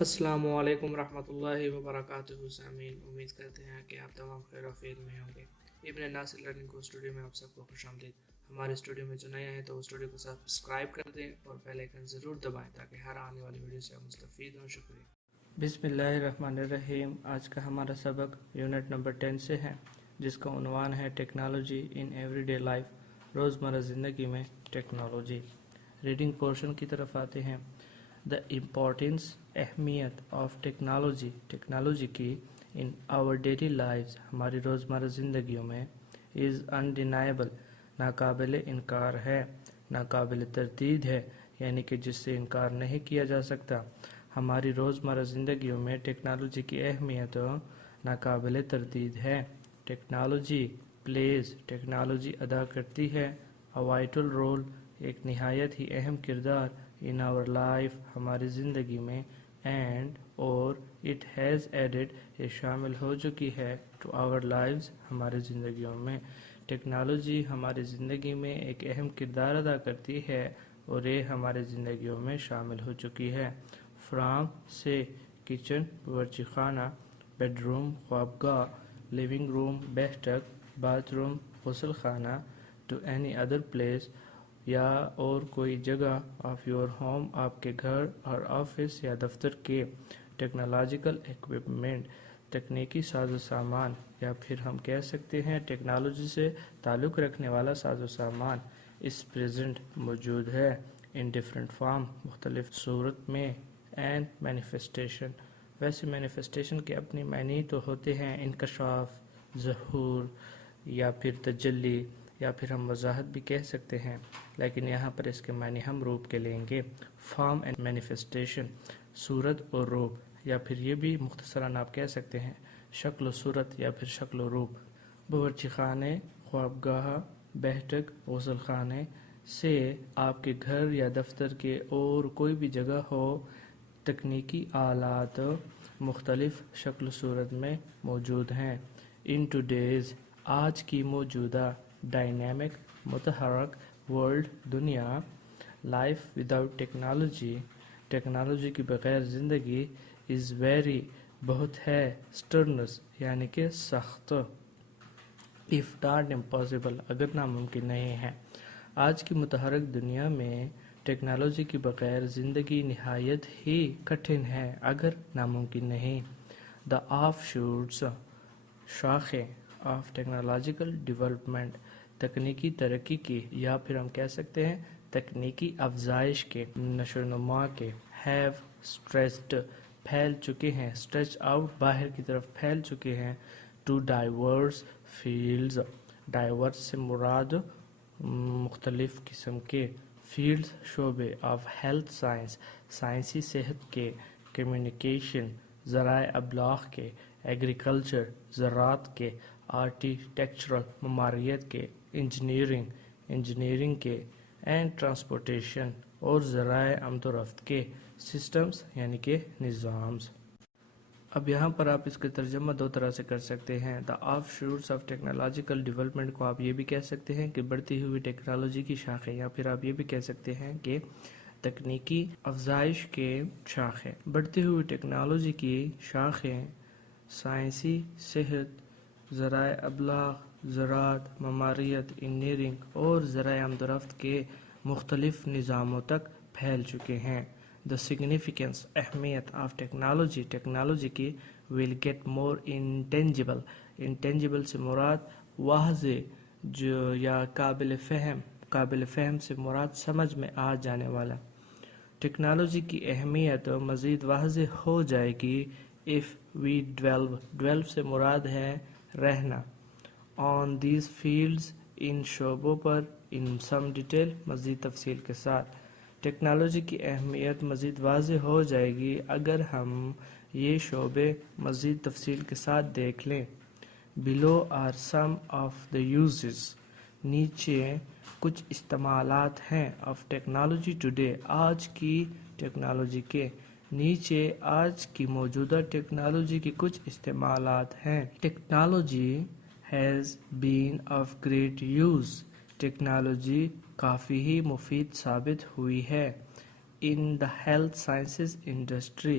السلام علیکم ورحمۃ اللہ وبرکاتہ سامعین، امید کرتے ہیں کہ آپ تمام خیر و عافیت میں ہوں گے۔ ابن ناصر لرننگ کو اسٹوڈیو میں آپ سب کو خوش آمدید۔ ہمارے اسٹوڈیو میں جو نیا ہے تو اسٹوڈیو کو سبسکرائب کر دیں اور بیل آئیکن ضرور دبائیں تاکہ ہر آنے والی ویڈیو سے آپ مستفید ہوں۔ شکریہ۔ بسم اللہ الرحمن الرحیم۔ آج کا ہمارا سبق یونٹ نمبر 10 سے ہے، جس کا عنوان ہے technology in every day life, روزمرہ زندگی میں ٹیکنالوجی۔ ریڈنگ پورشن کی طرف آتے ہیں۔ The importance اہمیت آف ٹیکنالوجی کی ان our daily lives ہماری روزمرہ زندگیوں میں is undeniable ناقابل انکار ہے، ناقابل تردید ہے، یعنی کہ جس سے انکار نہیں کیا جا سکتا۔ ہماری روزمرہ زندگیوں میں ٹیکنالوجی کی اہمیت ناقابل تردید ہے۔ ٹیکنالوجی ادا کرتی ہے a vital role ایک نہایت ہی اہم کردار in our life ہماری زندگی میں and اور it has added یہ شامل ہو چکی ہے to our lives ہماری زندگیوں میں۔ ٹیکنالوجی ہماری زندگی میں ایک اہم کردار ادا کرتی ہے اور یہ ہماری زندگیوں میں شامل ہو چکی ہے۔ فرام سے کچن باورچی خانہ، بیڈ روم خوابگاہ، لیونگ روم بیٹھک، باتھ روم غسل خانہ، ٹو اینی ادر پلیس یا اور کوئی جگہ آف یور ہوم آپ کے گھر اور آفس یا دفتر کے۔ ٹیکنالوجیکل ایکوپمنٹ تکنیکی ساز و سامان، یا پھر ہم کہہ سکتے ہیں ٹیکنالوجی سے تعلق رکھنے والا ساز و سامان اس پریزنٹ موجود ہے ان ڈفرینٹ فارم مختلف صورت میں اینڈ مینیفیسٹیشن ویسے مینیفیسٹیشن کے اپنی معنی تو ہوتے ہیں، انکشاف، ظہور یا پھر تجلی، یا پھر ہم وضاحت بھی کہہ سکتے ہیں، لیکن یہاں پر اس کے معنی ہم روپ کے لیں گے۔ فارم اینڈ مینیفیسٹیشن صورت اور روپ، یا پھر یہ بھی مختصراً آپ کہہ سکتے ہیں شکل و صورت یا پھر شکل و روپ۔ باورچی خانے، خوابگاہ، بیٹھک، غسل خانے سے آپ کے گھر یا دفتر کے اور کوئی بھی جگہ ہو، تکنیکی آلات مختلف شکل و صورت میں موجود ہیں۔ ان ٹوڈیز آج کی موجودہ ڈائنامک متحرک ورلڈ دنیا، لائف وداؤٹ ٹیکنالوجی کے بغیر زندگی از ویری بہت ہے، سٹرنس یعنی کہ سخت، if not impossible اگر ناممکن نہیں ہے۔ آج کی متحرک دنیا میں ٹیکنالوجی کے بغیر زندگی نہایت ہی کٹھن ہے اگر ناممکن نہیں۔ دا آف شوٹس شاخیں آف ٹیکنالوجیکل ڈیولپمنٹ تکنیکی ترقی کی، یا پھر ہم کہہ سکتے ہیں تکنیکی افزائش کے، نشو و نما کے، ہیو اسٹریچڈ پھیل چکے ہیں، اسٹریچ آؤٹ باہر کی طرف پھیل چکے ہیں، ٹو ڈائیورس فیلڈز ڈائیورس سے مراد مختلف قسم کے، فیلڈز شعبے، آف ہیلتھ سائنس سائنسی صحت کے، کمیونیکیشن ذرائع ابلاغ کے، ایگریکلچر زراعت کے، آرکیٹیکچرل معماریت کے، انجینئرنگ کے، اینڈ ٹرانسپورٹیشن اور ذرائع آمد و رفت کے، سسٹمز یعنی کہ نظامز۔ اب یہاں پر آپ اس کا ترجمہ دو طرح سے کر سکتے ہیں۔ The of shoots of technological development کو آپ یہ بھی کہہ سکتے ہیں کہ بڑھتی ہوئی ٹیکنالوجی کی شاخیں، یا پھر آپ یہ بھی کہہ سکتے ہیں کہ تکنیکی افزائش کے شاخیں۔ بڑھتی ہوئی ٹیکنالوجی کی شاخیں سائنسی صحت، ذرائع ابلاغ، زراعت، معماریت، انجینئرنگ اور ذرائع آمد و رفت کے مختلف نظاموں تک پھیل چکے ہیں۔ The significance اہمیت آف ٹیکنالوجی کی will get more intangible سے مراد واضح جو یا قابل فہم سے مراد سمجھ میں آ جانے والا۔ ٹیکنالوجی کی اہمیت مزید واضح ہو جائے گی if we dwell سے مراد ہے رہنا، on these fields ان شعبوں پر، in some detail مزید تفصیل کے ساتھ۔ ٹیکنالوجی کی اہمیت مزید واضح ہو جائے گی اگر ہم یہ شعبے مزید تفصیل کے ساتھ دیکھ لیں۔ Below are some of the uses نیچے کچھ استعمالات ہیں of technology today آج کی ٹیکنالوجی کے، نیچے آج کی موجودہ ٹیکنالوجی کی کچھ استعمالات ہیں۔ Technology has been of great use technology کافی ہی مفید ثابت ہوئی ہے۔ In the health sciences industry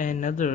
Another,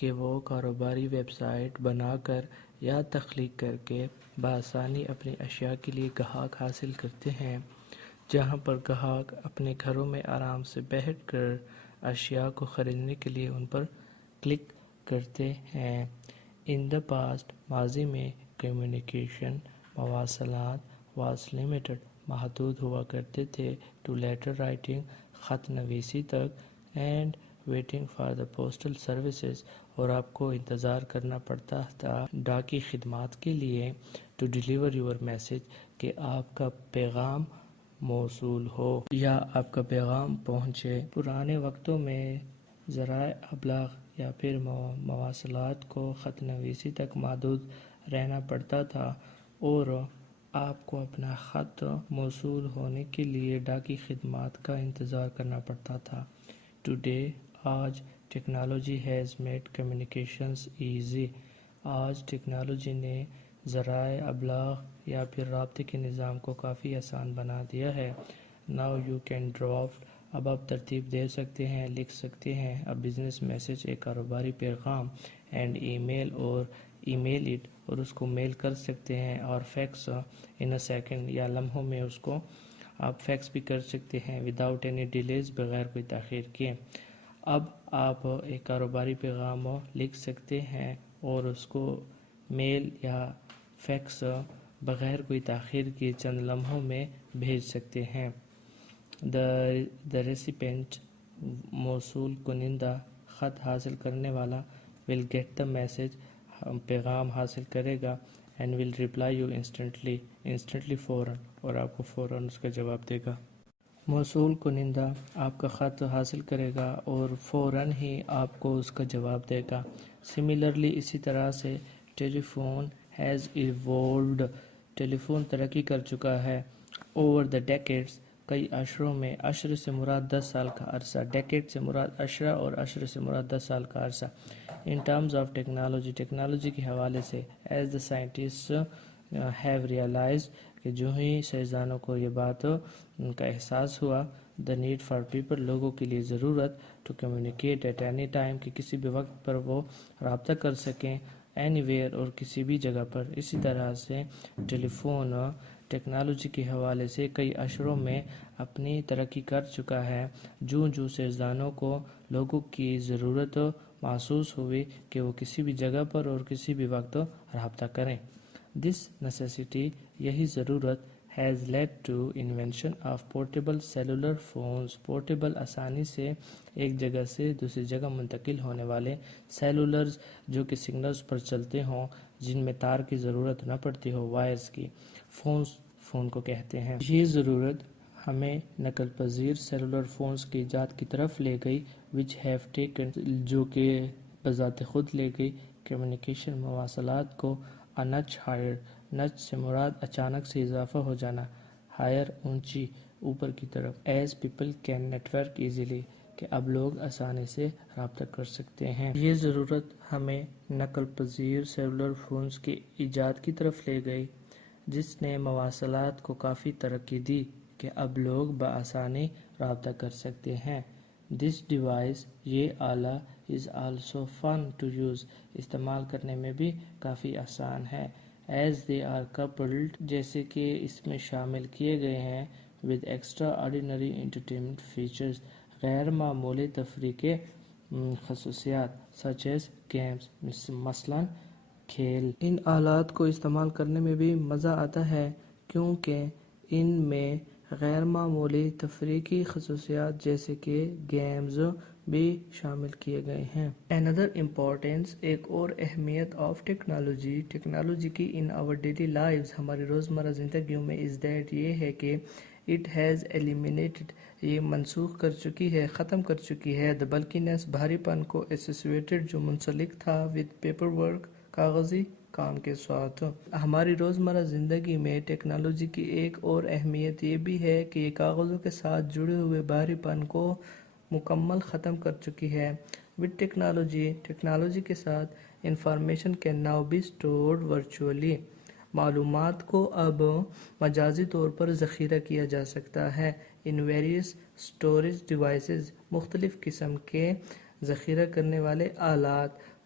کہ وہ کاروباری ویب سائٹ بنا کر یا تخلیق کر کے بآسانی اپنی اشیاء کے لیے گاہک حاصل کرتے ہیں، جہاں پر گاہک اپنے گھروں میں آرام سے بیٹھ کر اشیاء کو خریدنے کے لیے ان پر کلک کرتے ہیں۔ ان دا پاسٹ، ماضی میں کمیونیکیشن مواصلات واز لمیٹڈ، محدود ہوا کرتے تھے، ٹو لیٹر رائٹنگ، خط نویسی تک، and waiting for the postal services, اور آپ کو انتظار کرنا پڑتا تھا ڈاکی خدمات کے لیے، ٹو ڈیلیور یور میسج، کہ آپ کا پیغام موصول ہو یا آپ کا پیغام پہنچے۔ پرانے وقتوں میں ذرائع ابلاغ یا پھر مواصلات کو خط نویسی تک محدود رہنا پڑتا تھا اور آپ کو اپنا خط موصول ہونے کے لیے ڈاکی خدمات کا انتظار کرنا پڑتا تھا۔ ٹوڈے، آج، technology has made communications easy, آج ٹیکنالوجی نے ذرائع ابلاغ یا پھر رابطے کے نظام کو کافی آسان بنا دیا ہے۔ ناؤ یو کین ڈرافٹ، اب آپ ترتیب دے سکتے ہیں، لکھ سکتے ہیں، اب بزنس میسج، ایک کاروباری پیغام، اینڈ ای میل، اور ای میل اٹ، اور اس کو میل کر سکتے ہیں، اور فیکس ان اے سیکنڈ، یا لمحوں میں اس کو آپ فیکس بھی کر سکتے ہیں، وداؤٹ اینی ڈیلیز، بغیر کوئی تاخیر کیے۔ اب آپ ایک کاروباری پیغام لکھ سکتے ہیں اور اس کو میل یا فیکس بغیر کوئی تاخیر کیے چند لمحوں میں بھیج سکتے ہیں۔ دا ریسیپینٹ، موصول کنندہ، خط حاصل کرنے والا، ول گیٹ دا میسج، پیغام حاصل کرے گا، and will reply you instantly, فوراً، اور آپ کو فوراً اس کا جواب دے گا۔ موصول کنندہ آپ کا خط حاصل کرے گا اور فوراً ہی آپ کو اس کا جواب دے گا۔ سملرلی، اسی طرح سے ٹیلی فون ہیز ایوولوڈ، ٹیلی فون ترقی کر چکا ہے، اوور دا ڈیکیڈز، کئی عشروں میں، عشر سے مراد 10 سال کا عرصہ، ڈیکیڈ سے مراد عشرہ اور عشر سے مراد 10 سال کا عرصہ۔ In terms of technology, technology کے حوالے سے، as the scientist have realised, کہ جو ہی سائنسدانوں کو یہ بات ان کا احساس ہوا، دا نیڈ فار پیپل، لوگوں کے لیے ضرورت، to communicate at any time, کہ کسی بھی وقت پر وہ رابطہ کر سکیں، اینی ویئر، اور کسی بھی جگہ پر۔ اسی طرح سے ٹیلی فون ٹیکنالوجی کے حوالے سے کئی عشروں میں اپنی ترقی کر چکا ہے، جو سائنسدانوں کو لوگوں کی ضرورت محسوس ہوئی کہ وہ کسی بھی جگہ پر اور کسی بھی وقت رابطہ کریں۔ دس نیسیسٹی، یہی ضرورت، has led to invention of portable cellular phones، portable, آسانی سے ایک جگہ سے دوسری جگہ منتقل ہونے والے سیلولرز، جو کہ سگنلز پر چلتے ہوں، جن میں تار کی ضرورت نہ پڑتی ہو، وائرز کی، فون کو کہتے ہیں۔ یہ ضرورت ہمیں نقل پذیر سیلولر فونز کی ایجاد کی طرف لے گئی، which have taken، جو کہ بذات خود لے گئی، کمیونیکیشن، مواصلات کو a notch higher، نچ سے مراد اچانک سے اضافہ ہو جانا، ہائر، اونچی، اوپر کی طرف، as people can network easily, کہ اب لوگ آسانی سے رابطہ کر سکتے ہیں۔ یہ ضرورت ہمیں نقل پذیر سیلولر فونز کی ایجاد کی طرف لے گئی، جس نے مواصلات کو کافی ترقی دی کہ اب لوگ بآسانی رابطہ کر سکتے ہیں۔ دس ڈیوائس، یہ آلہ، is also fun to use, استعمال کرنے میں بھی کافی آسان ہے، ایز دے آر کپلڈ، جیسے کہ اس میں شامل کیے گئے ہیں، with extra ordinary entertainment features, غیر معمولی تفریح کے خصوصیات، سچ ایز گیمز، مثلاً کھیل۔ ان آلات کو استعمال کرنے میں بھی مزہ آتا ہے کیونکہ ان میں غیر معمولی تفریحی خصوصیات جیسے کہ گیمز بھی شامل کیے گئے ہیں۔ Another importance، ایک اور اہمیت آف ٹیکنالوجی، ٹیکنالوجی کی ان our daily lives، ہماری روزمرہ زندگیوں میں، is that، یہ ہے کہ it has eliminated، یہ منسوخ کر چکی ہے، ختم کر چکی ہے، the bulkiness، بھاری پن کو، associated، جو منسلک تھا، with paper work، کاغذی کام کے ساتھ۔ ہماری روزمرہ زندگی میں ٹیکنالوجی کی ایک اور اہمیت یہ بھی ہے کہ یہ کاغذوں کے ساتھ جڑے ہوئے بھاری پن کو مکمل ختم کر چکی ہے۔ with ٹیکنالوجی، ٹیکنالوجی کے ساتھ، information can now be stored virtually، معلومات کو اب مجازی طور پر ذخیرہ کیا جا سکتا ہے، in various storage devices، مختلف قسم کے ذخیرہ کرنے والے آلات،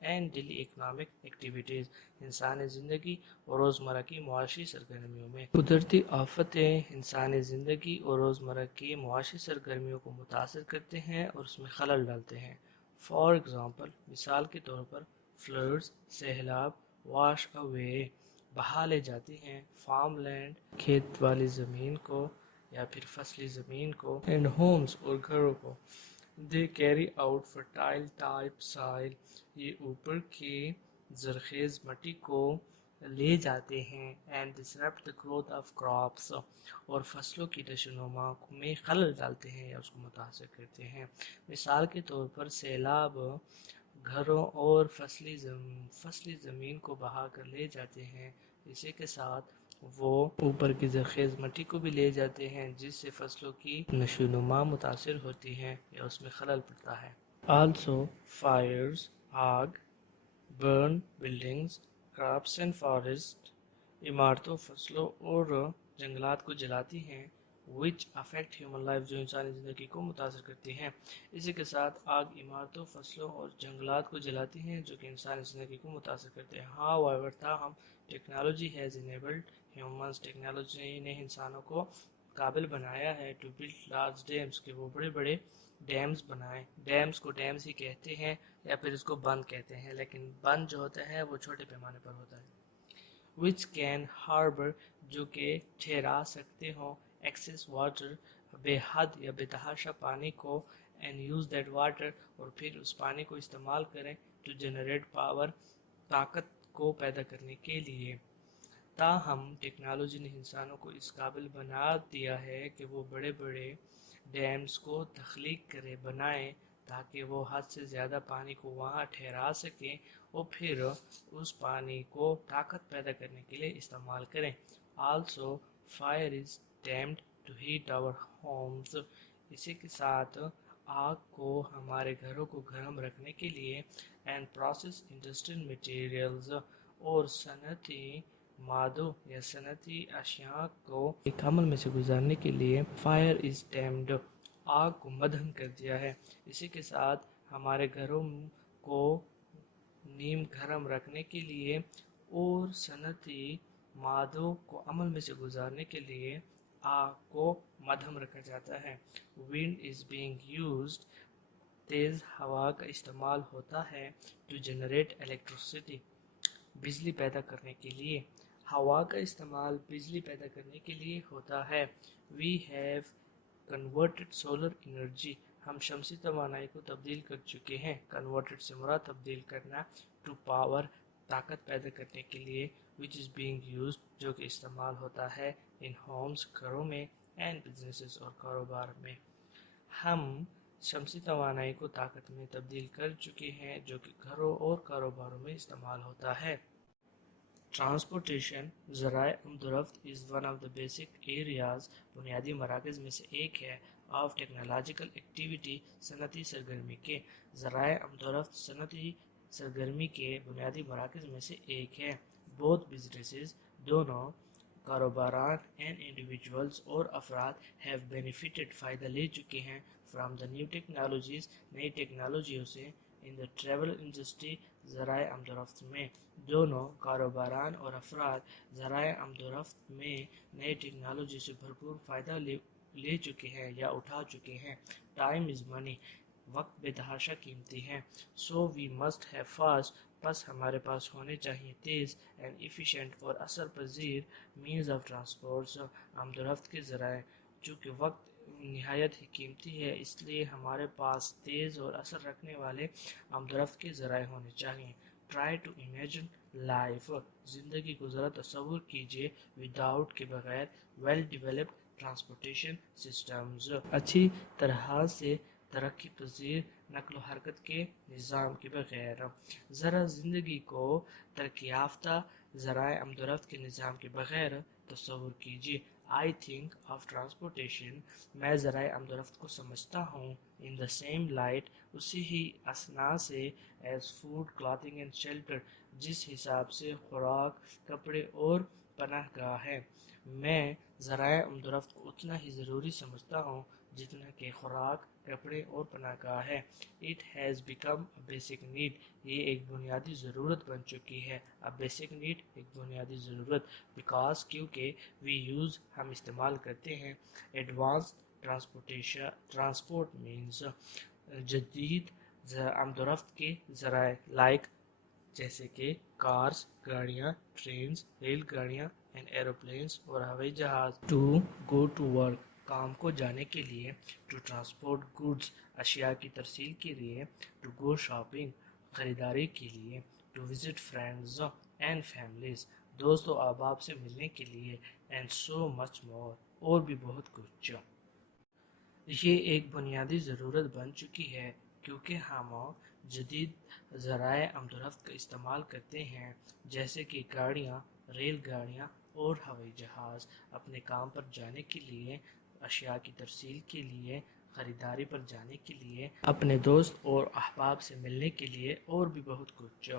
اینڈ ڈیلی اکنامک ایکٹیویٹیز، انسانی زندگی اور روزمرہ کی معاشی سرگرمیوں میں۔ قدرتی آفتیں انسانی زندگی اور روزمرہ کی معاشی سرگرمیوں کو متاثر کرتے ہیں اور اس میں خلل ڈالتے ہیں۔ فار ایگزامپل، مثال کے طور پر فلڈز، سیلاب، واش اوے، بہا لے جاتی ہیں فارم لینڈ، کھیت والی زمین کو یا پھر فصلی زمین کو، اینڈ ہومز اور گھروں کو۔ They carry out fertile type سائل، یہ اوپر کی زرخیز مٹی کو لے جاتے ہیں، and disrupt the growth of crops, اور فصلوں کی نشو و نما میں خلل ڈالتے ہیں یا اس کو متاثر کرتے ہیں۔ مثال کے طور پر سیلاب گھروں اور فصلی زمین کو بہا کر لے جاتے ہیں، اسی کے ساتھ وہ اوپر کی زرخیز مٹی کو بھی لے جاتے ہیں جس سے فصلوں کی نشو و نما متاثر ہوتی ہے یا اس میں خلل پڑتا ہے۔ آلسو فائرز، آگ، burn buildings, crops and forest, عمارتوں، فصلوں اور جنگلات کو جلاتی ہیں، which affect human life، جو انسانی زندگی کو متاثر کرتی ہیں۔ اسی کے ساتھ آگ عمارتوں، فصلوں اور جنگلات کو جلاتی ہیں جو کہ انسانی زندگی کو متاثر کرتے ہیں۔ However، تاہم technology has enabled humans، technology نے انسانوں کو قابل بنایا ہے to build large dams، کہ وہ بڑے بڑے ڈیمز بنائیں۔ ڈیمز کو ڈیمز ہی کہتے ہیں یا پھر اس کو بند کہتے ہیں، لیکن بند جو ہوتا ہے وہ چھوٹے پیمانے پر ہوتا ہے۔ which can harbor، جو کہ ٹھہرا سکتے ہوں excess water، بے حد یا بے تحاشا پانی کو، and use that water، اور پھر اس پانی کو استعمال کریں to generate power، طاقت کو پیدا کرنے کے لیے۔ تاہم ٹیکنالوجی نے انسانوں کو اس قابل بنا دیا ہے کہ وہ بڑے بڑے ڈیمز کو تخلیق بنائیں تاکہ وہ حد سے زیادہ پانی کو وہاں ٹھہرا سکیں اور پھر اس پانی کو طاقت پیدا کرنے کے لیے استعمال کریں۔ Also fire is tamed to heat our homes, اسی کے ساتھ آگ کو ہمارے گھروں کو گرم رکھنے کے لیے، اینڈ پروسیس انڈسٹریل مٹیریلز، اور صنعتی مادوں یا صنعتی اشیاء کو ایک عمل میں سے گزارنے کے لیے فائر از ٹیمڈ، آگ کو مدھم کر دیا ہے۔ اسی کے ساتھ ہمارے گھروں کو نیم گرم رکھنے کے لیے اور صنعتی مادوں کو عمل میں سے گزارنے کے لیے آگ کو مدھم رکھا جاتا ہے۔ ونڈ از بینگ یوزڈ، تیز ہوا کا استعمال ہوتا ہے، ٹو جنریٹ الیکٹریسٹی، بجلی پیدا کرنے کے لیے۔ ہوا کا استعمال بجلی پیدا کرنے کے لیے ہوتا ہے۔ We have converted solar energy, ہم شمسی توانائی کو تبدیل کر چکے ہیں۔ کنورٹڈ سے مراد تبدیل کرنا، ٹو پاور، طاقت پیدا کرنے کے لیے، which is being used، جو کہ استعمال ہوتا ہے، in homes، گھروں میں، and businesses، اور کاروبار میں۔ ہم شمسی توانائی کو طاقت میں تبدیل کر چکے ہیں جو کہ گھروں اور کاروباروں میں استعمال ہوتا ہے۔ ٹرانسپورٹیشن، ذرائع آمد و رفت is one of the basic areas, بنیادی مراکز میں سے ایک ہے، آف ٹیکنالوجیکل ایکٹیویٹی، صنعتی سرگرمی کے۔ ذرائع آمد و رفت صنعتی سرگرمی کے بنیادی مراکز میں سے ایک ہے۔ بوتھ بزنسز، دونوں کاروباران، اینڈ انڈیویجولز، اور افراد، ہیو بینیفٹڈ، فائدہ لے چکے ہیں، فرام دا نیو ٹیکنالوجیز، نئی ٹیکنالوجیوں سے، ان دا ٹریول انڈسٹری، ذرائع آمد و رفت میں۔ دونوں کاروباران اور افراد ذرائع آمد و رفت میں نئی ٹیکنالوجی سے بھرپور فائدہ لے چکے ہیں یا اٹھا چکے ہیں۔ ٹائم از منی، وقت بے تحاشا قیمتی ہے۔ سو وی مسٹ ہیو فاسٹ، پس ہمارے پاس ہونے چاہیے تیز، اینڈ ایفیشینٹ، اور اثر پذیر، مینز آف ٹرانسپورٹس، آمد و رفت کے ذرائع۔ چونکہ وقت نہایت ہی قیمتی ہے، اس لیے ہمارے پاس تیز اور اثر رکھنے والے آمد و رفت کے ذرائع ہونے چاہیے۔ ٹرائی ٹو امیجن لائف، زندگی کو ذرا تصور کیجیے، وداؤٹ، کے بغیر، ویل ڈیولپڈ ٹرانسپورٹیشن سسٹمز، اچھی طرح سے ترقی پذیر نقل و حرکت کے نظام کے بغیر۔ ذرا زندگی کو ترقی یافتہ ذرائع آمد و رفت کے نظام کے بغیر تصور کیجیے۔ I think of transportation، میں ذرائع آمد و رفت کو سمجھتا ہوں، in the same light، اسی ہی اسنا سے، as food، clothing and shelter، جس حساب سے خوراک، کپڑے اور پناہ گاہ ہے۔ میں ذرائع آمد کو اتنا ہی ضروری سمجھتا ہوں جتنا کہ خوراک، کپڑے اور پناہ گاہ ہے۔ It has become a basic need. یہ ایک بنیادی ضرورت بن چکی ہے۔ A basic need، ایک بنیادی ضرورت۔ Because، کیونکہ we use، ہم استعمال کرتے ہیں۔ Advanced transport means، جدید آمد و رفت کے ذرائع، like، جیسے کہ کارز، گاڑیاں، ٹرینز، ریل گاڑیاں اینڈ ایروپلینز اور ہوائی جہاز۔ ٹو گو ٹو ورک، کام کو جانے کے لیے۔ ٹو ٹرانسپورٹ گڈس، اشیاء کی ترسیل کے لیے۔ ٹو گو شاپنگ، خریداری کے لیے۔ To visit friends and families, دوست و احباب سے ملنے کے لیے۔ اینڈ سو مچ مور، اور بھی بہت کچھ۔ یہ ایک بنیادی ضرورت بن چکی ہے کیونکہ ہم جدید ذرائع آمد و رفت کا استعمال کرتے ہیں جیسے کہ گاڑیاں، ریل گاڑیاں اور ہوائی جہاز، اپنے کام پر جانے کے لیے، اشیاء کی ترسیل کے لیے، خریداری پر جانے کے لیے، اپنے دوست اور احباب سے ملنے کے لیے اور بھی بہت کچھ۔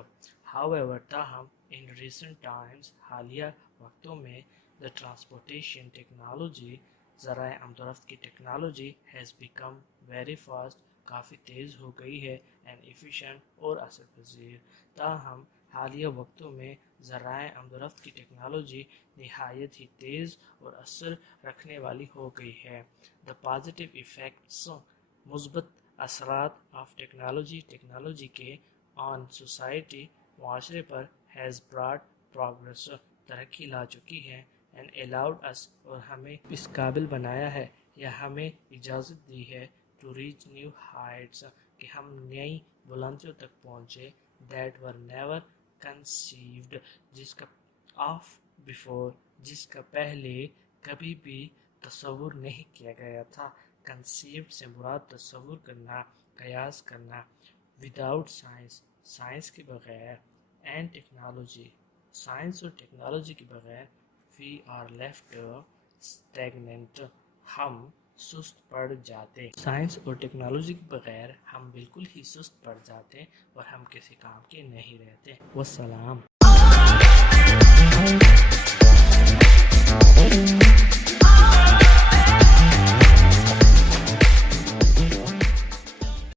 However، تاہم in recent times، حالیہ وقتوں میں، the transportation technology، ذرائع آمد و رفت کی technology has become very fast، کافی تیز ہو گئی ہے and efficient، اور اثر پذیر۔ تاہم حالیہ وقتوں میں ذرائع آمد و رفت کی ٹیکنالوجی نہایت ہی تیز اور اثر رکھنے والی ہو گئی ہے۔ The positive effects، مثبت اثرات of ٹیکنالوجی کے on society، معاشرے پر has brought progress، ترقی لا چکی ہے and allowed us، اور ہمیں اس قابل بنایا ہے یا ہمیں اجازت دی ہے to reach new heights، کہ ہم نئی بلندیوں تک پہنچے that were never conceived، جس کا of before، جس کا پہلے کبھی بھی تصور نہیں کیا گیا تھا۔ conceived سے مراد تصور کرنا، قیاس کرنا۔ without science، سائنس کے بغیر۔ and technology، سائنس اور ٹیکنالوجی کے بغیر۔ we are left stagnant، ہم سست پڑ جاتے۔ سائنس اور ٹیکنالوجی کے بغیر ہم بالکل ہی سست پڑ جاتے اور ہم کسی کام کے نہیں رہتے۔ والسلام۔